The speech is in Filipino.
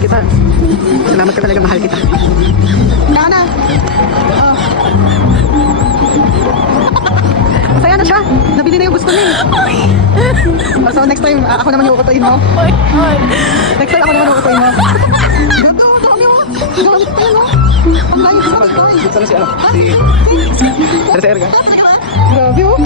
kita. Salamat ka talaga, mahal kita. Kana! Oh. Masaya na siya. Nabili na yung gusto niya. So next time, ako naman yung ukutuin mo. Next time, ako naman yung ukutuin mo. Ganda, dami mo. Gamit pa yan, no? Ang layo sa kapatid. Sana si ano? Si... Sana si Erga. Grabe, oh.